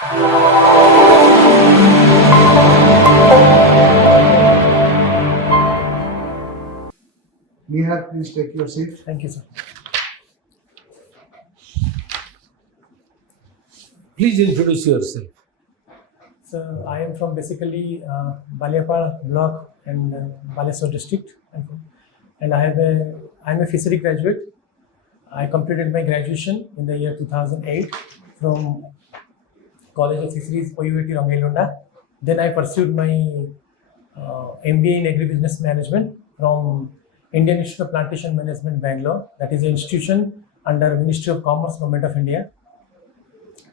Nihar, please take your seat. Thank you, sir. Please introduce yourself. So I am from basically Baliapal block and Baleswar district, and I'm a fishery graduate. I completed my graduation in the year 2008 from College of Fisheries, OUAT Rangailonda. Then I pursued my MBA in Agribusiness Management from Indian Institute of Plantation Management, Bangalore. That is an institution under Ministry of Commerce, Government of India.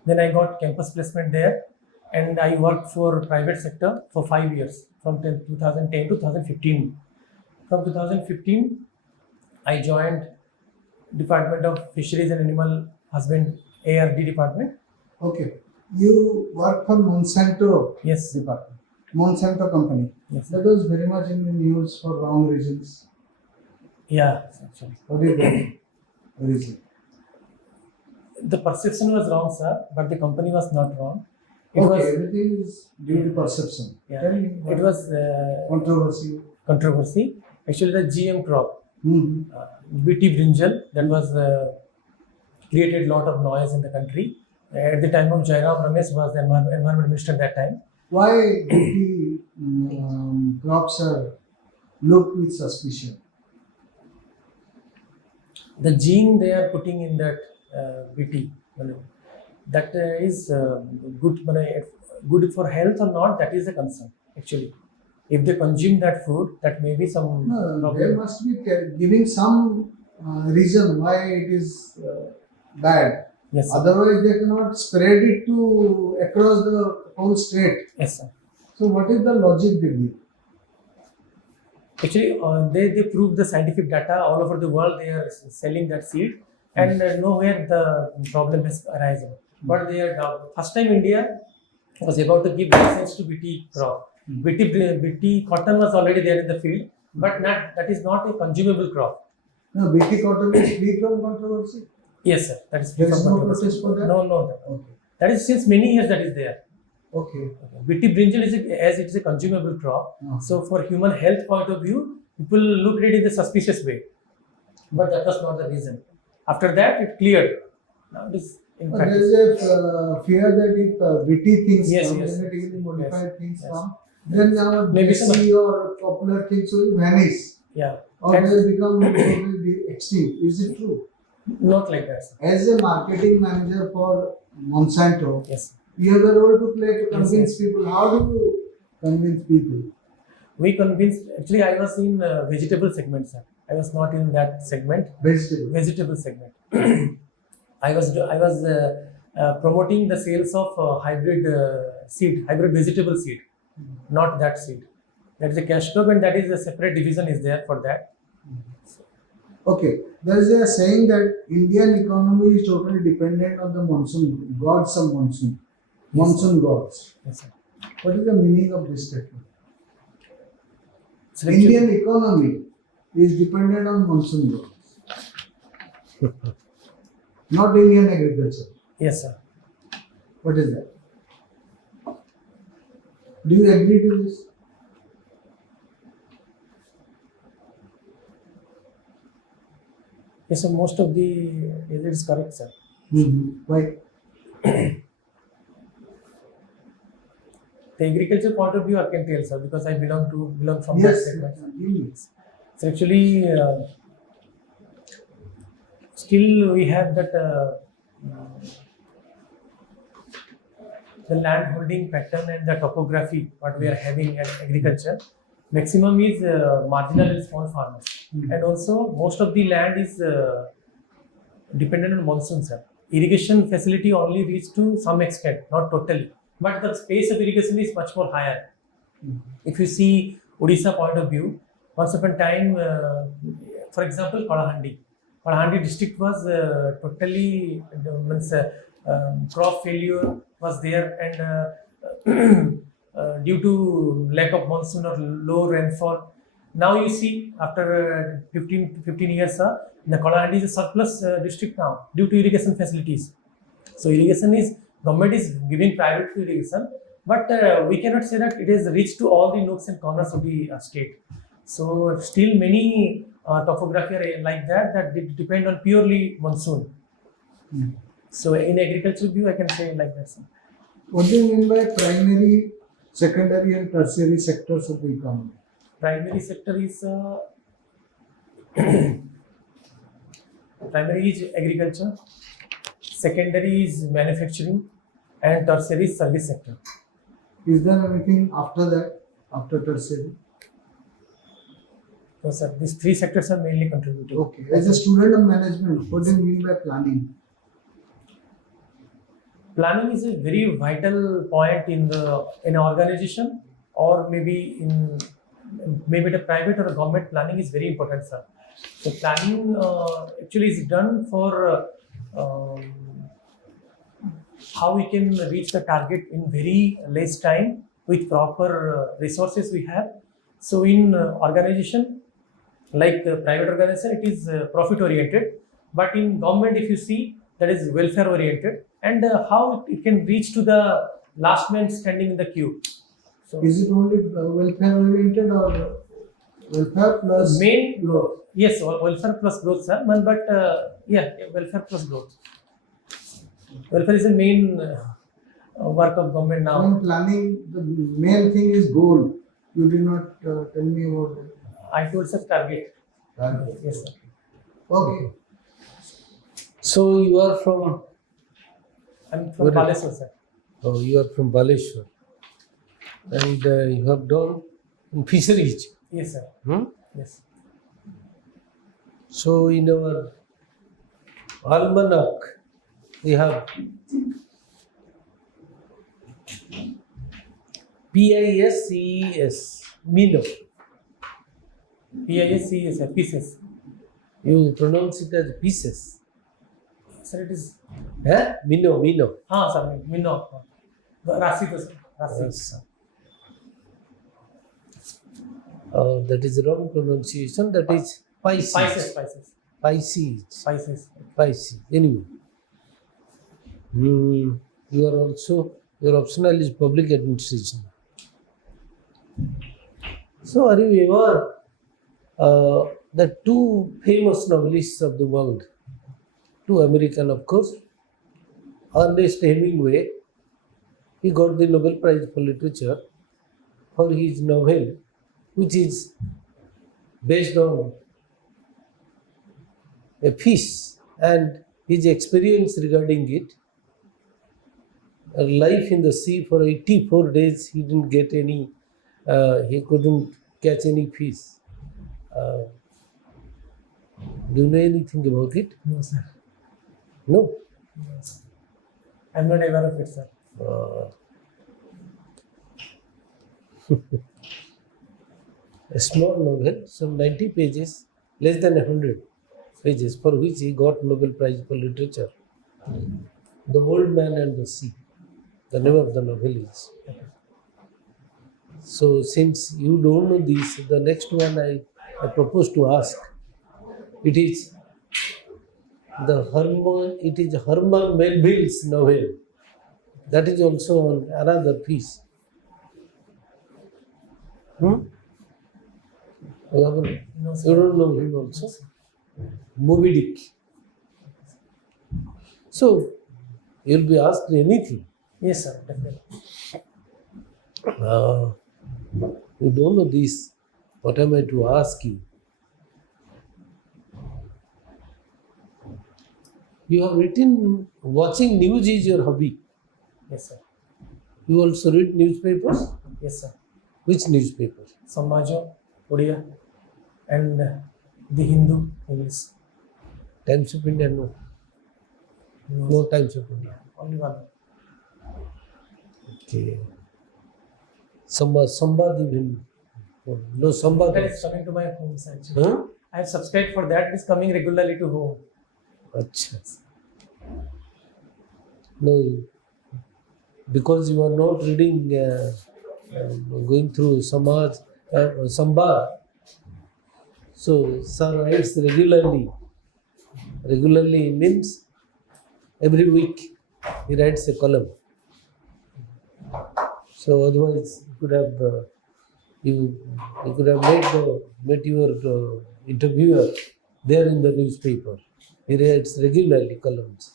Then I got campus placement there, and I worked for private sector for 5 years, from 2010 to 2015. From 2015, I joined Department of Fisheries and Animal Husband, ARD department. Okay. You work for Monsanto Yes. department. Monsanto company. Yes. That was very much in the news for wrong reasons. Yeah, actually. What is the reason? The perception was wrong, sir, but the company was not wrong. It Okay, was, everything is due to perception. yeah, Tell me it was controversy. controversy. Actually, the GM crop, Mm-hmm. BT brinjal, that was created a lot of noise in the country. At the time of Jairam Ramesh was the environment minister at that time. Why the crops are looked with suspicion? The gene they are putting in that BT, that is good for health or not, that is a concern actually. If they consume that food, that may be some No, problem. they must be giving some reason why it is bad. Yes, sir. Otherwise, they cannot spread it to across the whole state. Yes, sir. So, what is the logic they give? Actually, they prove the scientific data all over the world. They are selling that seed, and nowhere the problem is arising. But they are first time India was about to give license to BT crop. BT cotton was already there in the field, but that is not a consumable crop. No, BT cotton is free from controversy. Yes, sir. That is There free is from no controversy. protest for that? No. Okay. That is since many years that is there. Okay. BT brinjal as it is a consumable crop. So for human health point of view, people looked at it in a suspicious way. But that was not the reason. After that, it cleared. Now it is in There practice. is a fear that if BT things Yes, come, yes. genetically modified things Yes. come, then our Maybe basic or popular things will vanish Yeah. or And they become totally extinct. Is it true? not like that, sir. As a marketing manager for Monsanto, Yes. you have a role to play to Yes, convince yes. people. How do you convince people? We convinced, actually I was in vegetable segment, sir. I was not in that segment. Vegetable segment. I was promoting the sales of hybrid seed, hybrid vegetable seed, not that seed. That is a cash crop, and that is a separate division is there for that. Okay, there is a saying that Indian economy is totally dependent on the monsoon, gods of monsoon, monsoon gods. Yes, sir. What is the meaning of this statement? So actually- Indian economy is dependent on monsoon gods, not Indian agriculture. Yes, sir. What is that? Do you agree to this? Yes, sir. Most of the it is correct, sir. Why? The agriculture point of view, I can tell, sir, because I belong from that Yes. segment. Yes. So actually, still we have that the land holding pattern and the topography what we are having at agriculture. Maximum is marginal and small farmers, and also most of the land is dependent on monsoon, sir. Irrigation facility only reach to some extent, not totally, but the space of irrigation is much more higher. If you see Odisha point of view, once upon a time, for example, Kalahandi district was totally crop failure was there, and due to lack of monsoon or low rainfall. Now you see after 15 years, the Kalahandi is a surplus district now due to irrigation facilities. So irrigation is government is giving private to irrigation, but we cannot say that it has reached to all the nooks and corners of the state. So still many topography are like that depend on purely monsoon. Hmm. So in agricultural view, I can say like that, sir. What do you mean by primary, secondary, and tertiary sectors of the economy? Primary sector is primary is agriculture, secondary is manufacturing, and tertiary is service sector. Is there anything after that, after tertiary? So sir, these three sectors are mainly contributing. Okay. As a student of management, what do you mean by planning? Planning is a very vital point in an organization, or maybe the private or a government. Planning is very important, sir. So planning actually is done for how we can reach the target in very less time with proper resources we have. So in organization like private organization, it is profit oriented, but in government, if you see, that is welfare oriented, and how it can reach to the last man standing in the queue. So Is it only welfare oriented or welfare plus main growth? yes, welfare plus growth, sir. But welfare plus growth. Welfare is the main work of government now. When planning, the main thing is goal. You did not tell me about that. I told sir target. Target. Yes, sir. Okay. So you are from? I'm from Where? Baleswar, sir. Oh, you are from Baleshwar, and you have done in fisheries. Yes, sir. Hmm? Yes. So in our almanac, we have PISCES, Mino. PISC, sir. Pieces. You pronounce it as pieces. Sir, it is. Eh? Mino. Sir. Minno. Rasi, sir. Rasi. Yes. That is wrong pronunciation. That is Pisces. Spices. Pisces. Anyway. You are also, your optional is public administration. So are you ever, the two famous novelists of the world, two American of course, Ernest Hemingway, he got the Nobel Prize for Literature for his novel, which is based on a fish and his experience regarding it. A life in the sea for 84 days, he didn't get any, he couldn't catch any fish. Do you know anything about it? No, sir. No. Yes. I'm not aware of it, sir. A small novel, some 90 pages, less than 100 pages, for which he got Nobel Prize for Literature. The Old Man and the Sea, the name of the novel is. So since you don't know this, the next one I propose to ask, it is Herman Melville's novel. That is also on another piece. You No, sir. don't know him also? Moby Dick. So, you'll be asked anything. Yes, sir. Definitely. You don't know this. What am I to ask you? You have written watching news is your hobby. Yes, sir. You also read newspapers? Yes, sir. Which newspapers? Samajo, Odia, and the Hindu, English. Times of India? No. No Times of India. Only one. Okay. Sambad even. No Sambad. That is coming to my home, sir. Actually. Huh? I have subscribed for that. It is coming regularly to home. Achha. No, because you are not reading, going through Samaj, Sambad. So, sir writes regularly. Regularly means every week. he writes a column. So otherwise, you could have met your interviewer there in the newspaper. He writes regularly columns.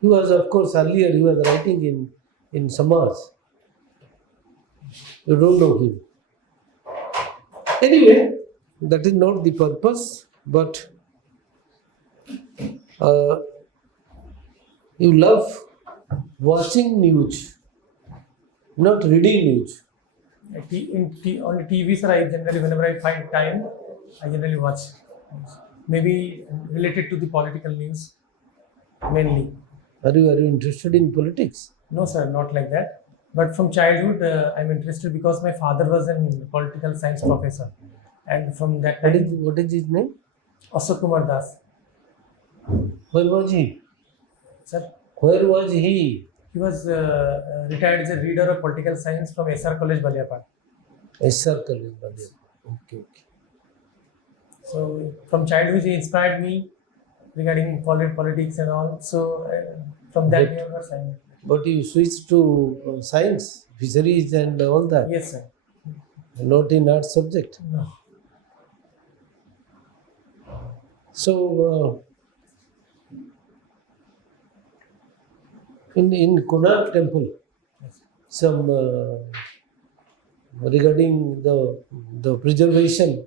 He was, of course, earlier he was writing in Samaj. You don't know him. Anyway, that is not the purpose, but you love watching news, not reading news. On the TV, sir, I generally, whenever I find time, I generally watch. Maybe related to the political news, mainly. Are you interested in politics? No, sir, not like that. But from childhood, I'm interested because my father was a political science professor. And from that time, What is his name? Ashok Kumar Das. Where was he? Sir, Where was he? he was retired as a reader of political science from SR College, Baliapal. SR College. Okay. So from childhood, he inspired me regarding politics and all. So from that day onwards, But you switched to science, fisheries and all that. yes, sir. Not in art subject. No. So in Konark temple, some regarding the preservation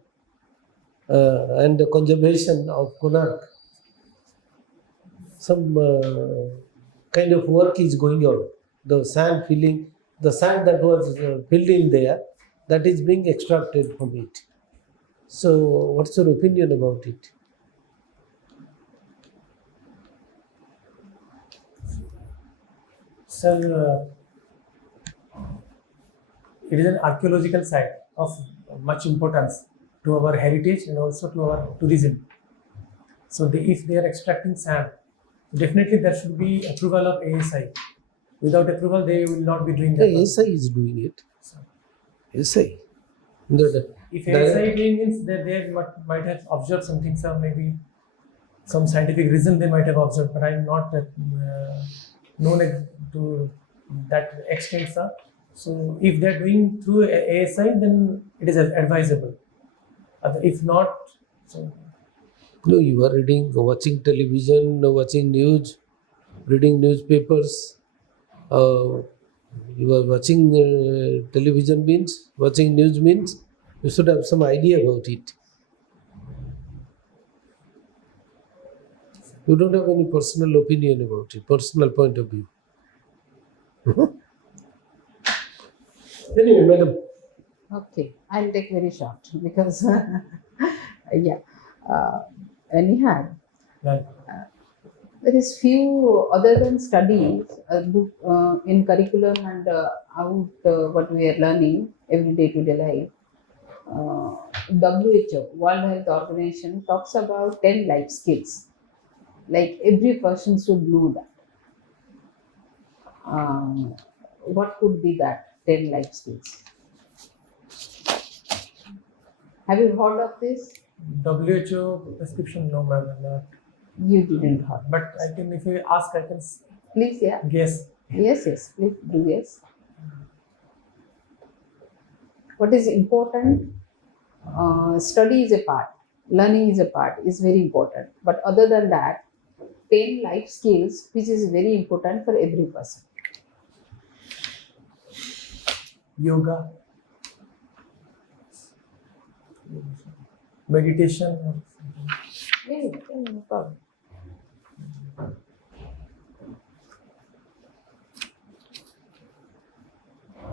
and the conservation of Konark, some kind of work is going on. The sand that was filled in there, that is being extracted from it. So, what's your opinion about it? Sir, it is an archaeological site of much importance to our heritage and also to our tourism. So, if they are extracting sand, definitely there should be approval of ASI. Without approval, they will not be doing that. The ASI is doing it. ASI. If ASI doing means that they might have observed something, sir, maybe some scientific reason they might have observed, but I am not known to that extent, sir. So if they are doing through ASI, then it is advisable. If not, so no, you are watching television, watching news, reading newspapers. You are watching television means, watching news means, you should have some idea about it. You don't have any personal opinion about it, personal point of view. Anyway, madam. Okay, I'll take very short because yeah, NIHAR. right. There is few other than studies book in curriculum and out what we are learning every day to day life. WHO, World Health Organization, talks about 10 life skills. Like every person should know that. What could be that 10 life skills? Have you heard of this? WHO prescription, no, ma'am, not. You didn't heard. But I can, if you ask, I can Please, yeah. guess. Yes, please do yes. What is important? Study is a part, learning is a part, is very important. But other than that, 10 life skills, which is very important for every person. Yoga, meditation, or something. Yeah, no problem.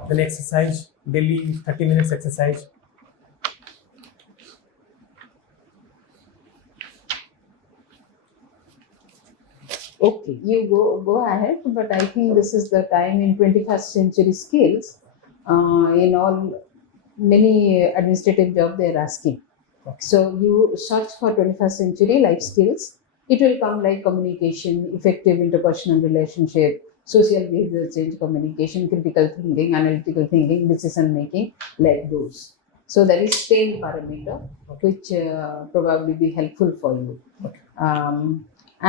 Then exercise, daily 30 minutes exercise. Okay, you go ahead, but I think this is the time in 21st century skills. In all many administrative jobs they are asking. Okay. So you search for 21st century life skills. It will come like communication, effective interpersonal relationship, social behavior change, communication, critical thinking, analytical thinking, decision making, like those. So that is 10 parameter, which probably be helpful for you. Okay.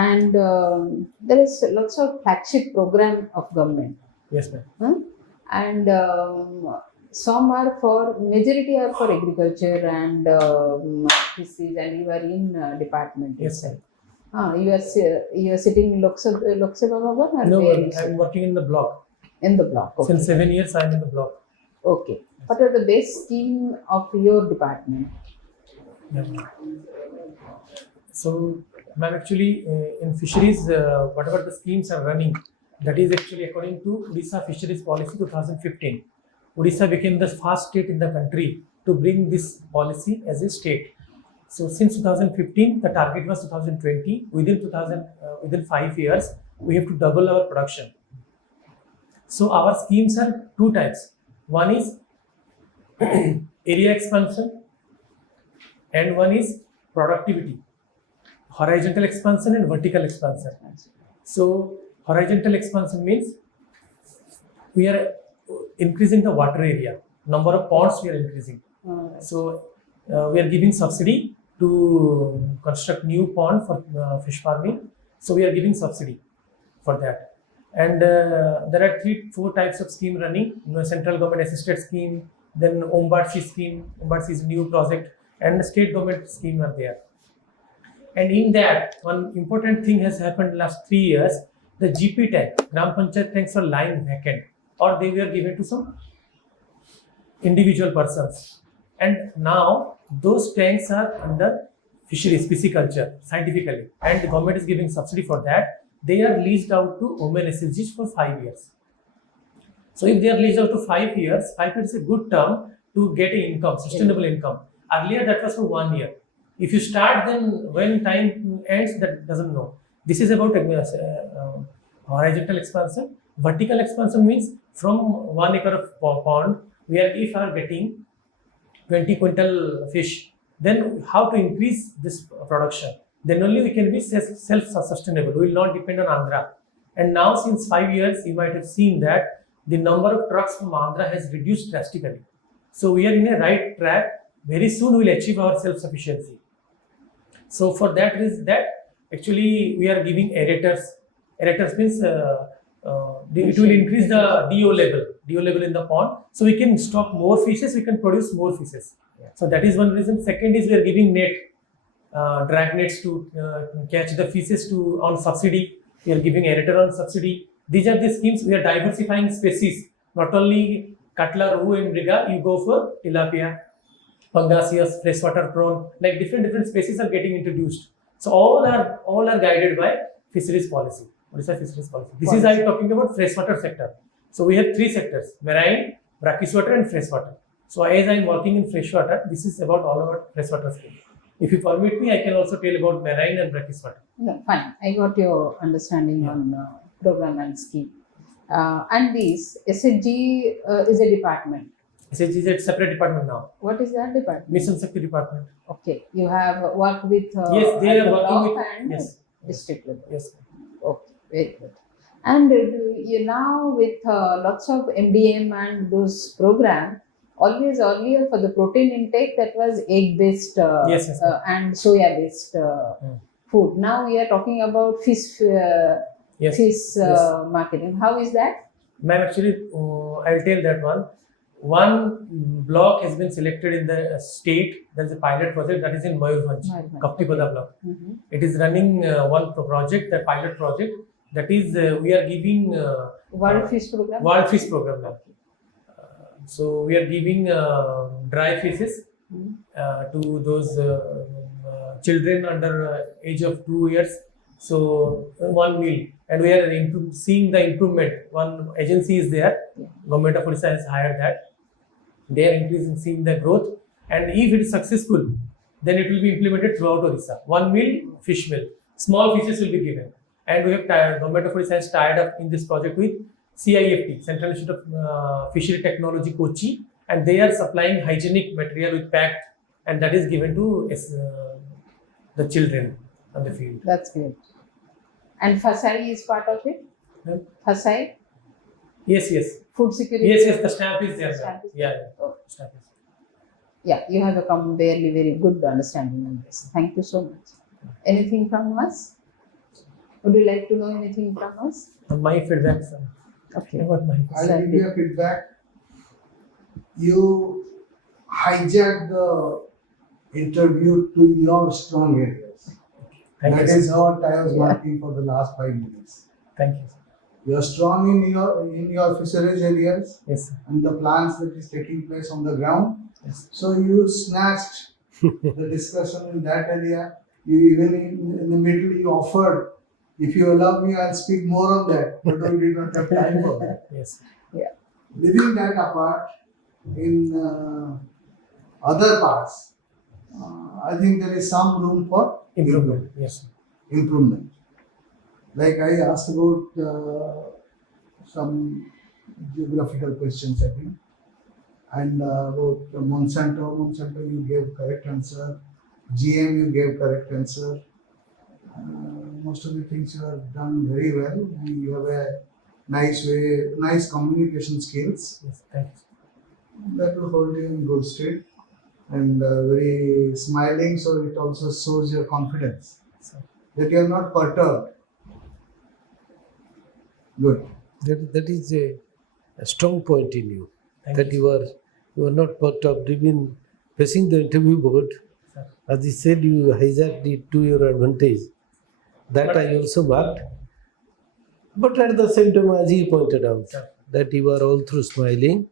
and there is lots of flagship program of government. Yes, ma'am. And some are for, majority are for agriculture and fisheries, and you are in department. Yes, ma'am. You are sitting in Lok Sabha Bhavan, or No, where ma'am, you sit? I'm working in the block. In the block. Okay. Since 7 years, I'm in the block. Okay. What are the best scheme of your department? Yeah. So, ma'am, actually, in fisheries, whatever the schemes are running, that is actually according to Odisha Fisheries Policy 2015. Odisha became the first state in the country to bring this policy as a state. So, since 2015, the target was 2020. Within 5 years, we have to double our production. So, our schemes are two types. One is area expansion, and one is productivity. Horizontal expansion and vertical expansion. So, horizontal expansion means we are increasing the water area, number of ponds we are increasing. So, we are giving subsidy to construct new pond for fish farming. So, we are giving subsidy for that. And there are 3-4 types of scheme running. Central government assisted scheme, then Ombarshi scheme. Ombarshi is a new project, and the state government scheme are there. And in that, one important thing has happened last 3 years. The GP tank, Gram Panchayat tanks are lying vacant, or they were given to some individual persons. And now those tanks are under fisheries, pisciculture, scientifically, and the government is giving subsidy for that. They are leased out to women SSGs for 5 years. So if they are leased out to 5 years, 5 years is a good term to get an income, sustainable income. Earlier that was for 1 year. If you start, then when time ends, that doesn't know. This is about horizontal expansion. Vertical expansion means from 1 acre of pond, where if are getting 20 quintal fish, then how to increase this production? Then only we can be self-sustainable. We will not depend on Andhra. And now since 5 years, you might have seen that the number of trucks from Andhra has reduced drastically. So we are in a right track. Very soon we will achieve our self-sufficiency. So for that reason, that actually we are giving aerators. Aerators means it will increase the DO level in the pond. So we can stock more fishes, we can produce more fishes. So that is one reason. Second is we are giving net, drag nets to catch the fishes on subsidy. We are giving aerator on subsidy. These are the schemes. We are diversifying species. Not only Katla, Rohu and Riga, you go for tilapia, Pangasius, freshwater prawn, like different species are getting introduced. So all are guided by fisheries policy. Odisha fisheries policy. This is I talking about freshwater sector. So we have 3 sectors: marine, brackish water, and freshwater. So as I am working in freshwater, this is about all about freshwater scheme. If you permit me, I can also tell about marine and brackish water. No, fine. I got your understanding on program and scheme. And this SHG is a department. SHG is a separate department now. What is that department? Mission Shakti department. Okay, you have worked with Yes, they at are the working block with and yes, district level. yes. Okay, very good. And you now with lots of MDM and those program. Always earlier for the protein intake, that was egg based Yes, yes, and soya based food. Now we are talking about fish Yes, fish yes. marketing. How is that? Ma'am, actually, I'll tell that one. One block has been selected in the state. There is a pilot project that is in Mayurbhanj, Mayurbhanj, Kaptipada block. Mm-hmm. It is running one project, the pilot project. That is, we are giving World Fish Program. World Fish Program now. So we are giving dry fishes to those children under age of 2 years. So 1 meal, and we are seeing the improvement. One agency is there. Government of Odisha has hired that. They are increasing, seeing the growth, and if it is successful, then it will be implemented throughout Odisha. 1 meal, fish meal. Small fishes will be given, and we have Government of Odisha has tied up in this project with CIFT, Central Institute of Fishery Technology, Kochi, and they are supplying hygienic material with packed, and that is given to the children on the field. That's great. And FASAI is part of it? Hmm? FASAI? Yes, yes. Food security? Yes, the stamp is there. Stamp is Yeah, there. Oh. stamp is. Yeah, you have a very good understanding on this. Thank you so much. Anything from us? Would you like to know anything from us? My feedback, sir. Okay. About my I'll give you a feedback. You hijack the interview to your strong areas. Thank That you, is sir. what I was marking for the last 5 minutes. Thank you, sir. You are strong in your fisheries areas Yes, sir. and the plans that is taking place on the ground. Yes. So you snatched the discussion in that area. You even in the middle you offered, if you allow me, I'll speak more on that, but we did not have time for that. Yes. Leaving that apart, in other parts, I think there is some room for Improvement. Yes, sir. improvement. Like I asked about some geographical questions, I think, and about Monsanto you gave correct answer. GM you gave correct answer. Most of the things you have done very well, and you have a nice communication skills. Yes. Thank you. That will hold you in good state, and very smiling, so it also shows your confidence Sir. that you are not perturbed. Good. That is a strong point in you. Thank That you. you are not perturbed even facing the interview board. Sir. As you said, you hijacked it to your advantage. That But- I also marked. But at the same time, as he pointed out, Sir. that you are all through smiling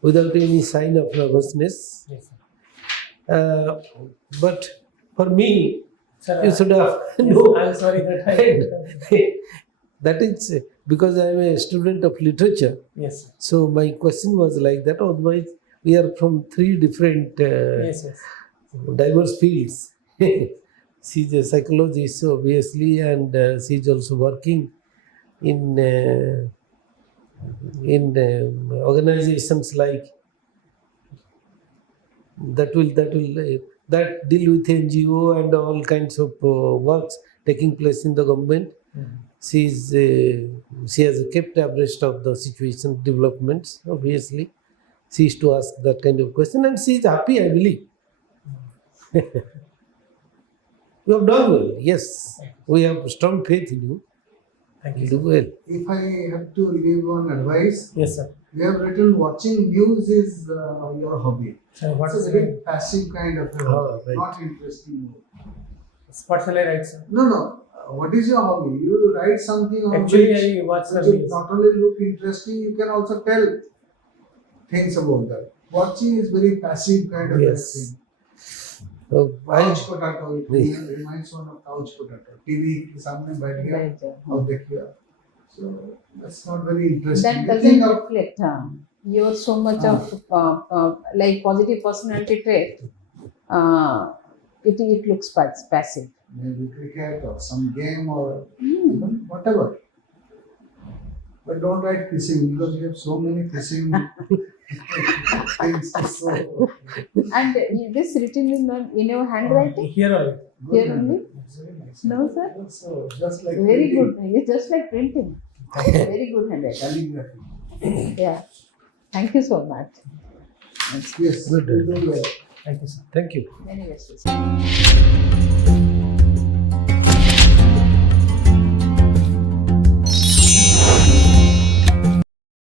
without any sign of nervousness. Yes, sir. But for me, Sir, you should have yes, I'm sorry that I. that is because I am a student of literature. Yes. So my question was like that. Otherwise, we are from three different Yes. Yes. diverse fields. She's a psychologist, obviously, and she's also working in organizations like that deal with NGO and all kinds of works taking place in the government. Mhm. She has kept abreast of the situation developments. Obviously, she used to ask that kind of question, and she is happy, I believe. You have done well. Yes, we have strong faith in you. Thank You you. do Sir. well. If I have to give one advice, Yes, sir. you have written watching news is your hobby. Sir, what It's is a very passive kind of a hobby, right. not interesting. what shall I write, sir? No. What is your hobby? You write something on Actually, which, I watch the which will news. not only look interesting, you can also tell things about that. Watching is very passive kind of a Yes. thing. I, Couch potato, it Yes. reminds one of couch potato. TV के सामने बैठ गया Right. और देख लिया. So that's not very interesting. That You doesn't think of- reflect you're so much of like positive personality trait. It looks passive. maybe cricket or some game or even whatever. But don't write fishing because you have so many fishing things to show. And this written in your handwriting? Here only. Good Here only? handwriting. It's very nice. No, sir. So just like Very printing, good. It's just like printing. Very good handwriting. calligraphy. Yeah. Thank you so much. Yes, Good. you do well. Thank you, sir. thank you. Many wishes.